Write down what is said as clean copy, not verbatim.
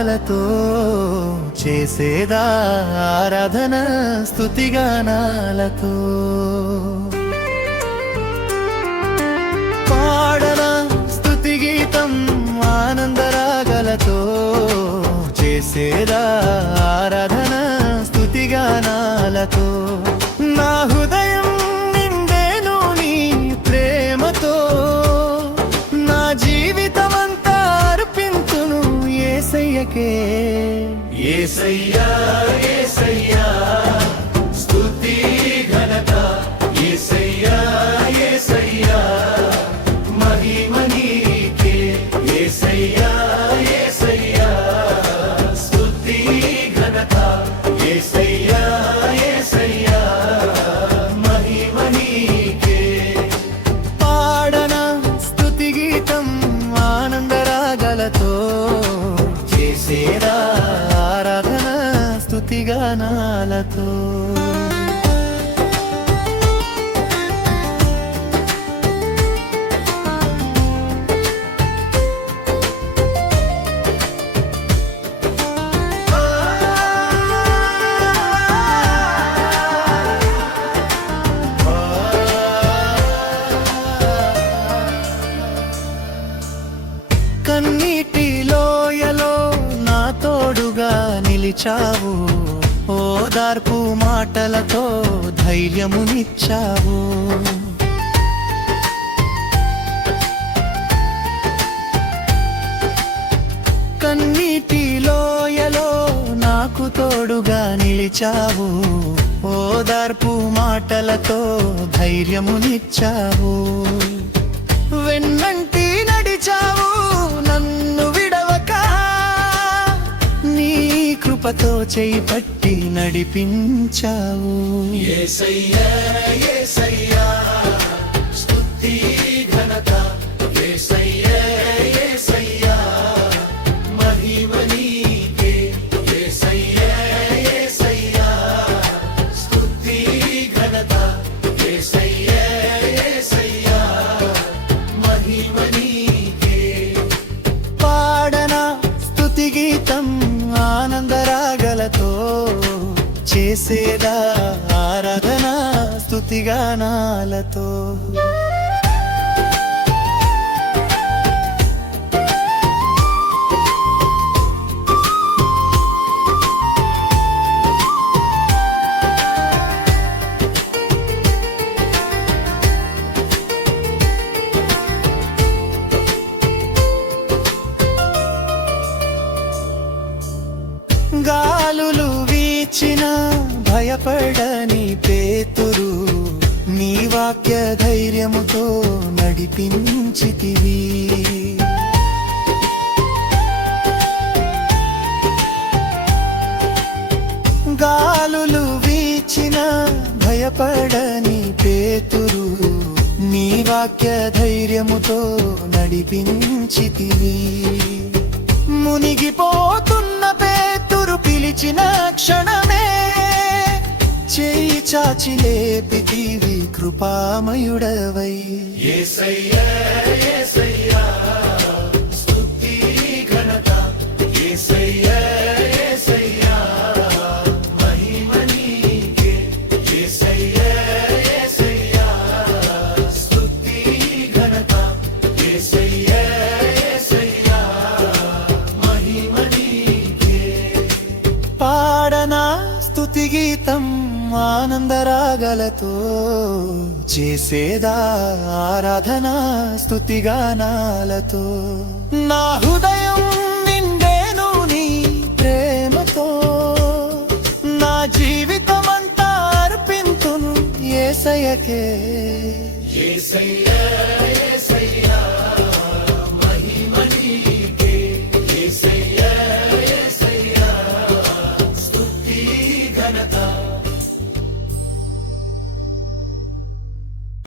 ఆనందరాగలతో చేసేదా ఆరాధన స్తుతిగానాలతో. పాడనా స్తుతి గీతం ఆనందరాగలతో చేసేదా ఆరాధన స్తుతిగానాలతో. నా హృదయం నిండేను నీ ప్రేమతో, నా జీవితమంతా అర్పింతును యేసయ్యకే. యేసయ్యా యేసయ్యా స్తుతి ఘనత, యేసయ్యా యేసయ్యా మహిమ నీకే. యేసయ్యా యేసయ్యా స్తుతి ఘనత, యేసయ్యా యేసయ్యా మహిమ నీకే. పాడనా స్తుతి గీతం ఆనందరాగలతో చేసేదా ఆరాధన స్తుతిగానాలతో. కన్నీటి లోయలో నా తోడుగా నిలిచావు, ఓదార్పు మాటలతో ధైర్యమునిచ్చావు. కన్నీటి లోయలో నాకు తోడుగా నిలిచావు, ఓదార్పు మాటలతో ధైర్యమునిచ్చావు. వెన్నంటి నడిచావు నన్ను విడవక, నీ కృపతో చేయి పట్టి నడిపించావు. యేసయ్యా యేసయ్యా స్తుతి ఘనత, యేసయ్యా యేసయ్యా మహిమ నీకే. యేసయ్యా యేసయ్యా స్తుతి ఘనత, యేసయ్యా యేసయ్యా మహిమ నీకే. పాడనా స్తుతి గీతం ఆనందరాగలతో చేసేదా ఆరాధన స్తుతిగానాలతో. గాలులు వీచిన భయపడని పేతురు, నీ వాక్య ధైర్యముతో నడిపించితివి. గాలులు వీచిన భయపడని పేతురు, నీ వాక్య ధైర్యముతో నడిపించితివి. మునిగిపోతున్న పేతురు పిలిచిన క్షణమే చేయి చాచి లేపితివి కృపామయుడవై. యేసయ్యా యేసయ్యా స్తుతి ఘనత, యేసయ్యా యేసయ్యా మహిమ నీకే. యేసయ్యా యేసయ్యా స్తుతి ఘనత, యేసయ్యా యేసయ్యా మహిమ నీకే. పాడనా స్తుతి గీతం ఆనందరాగలతో చేసేదా ఆరాధన స్తుతిగానాలతో. నా హృదయం నిండేను నీ ప్రేమతో, నా జీవితమంతా అర్పింతును యేసయ్యకే. యేసయ్యా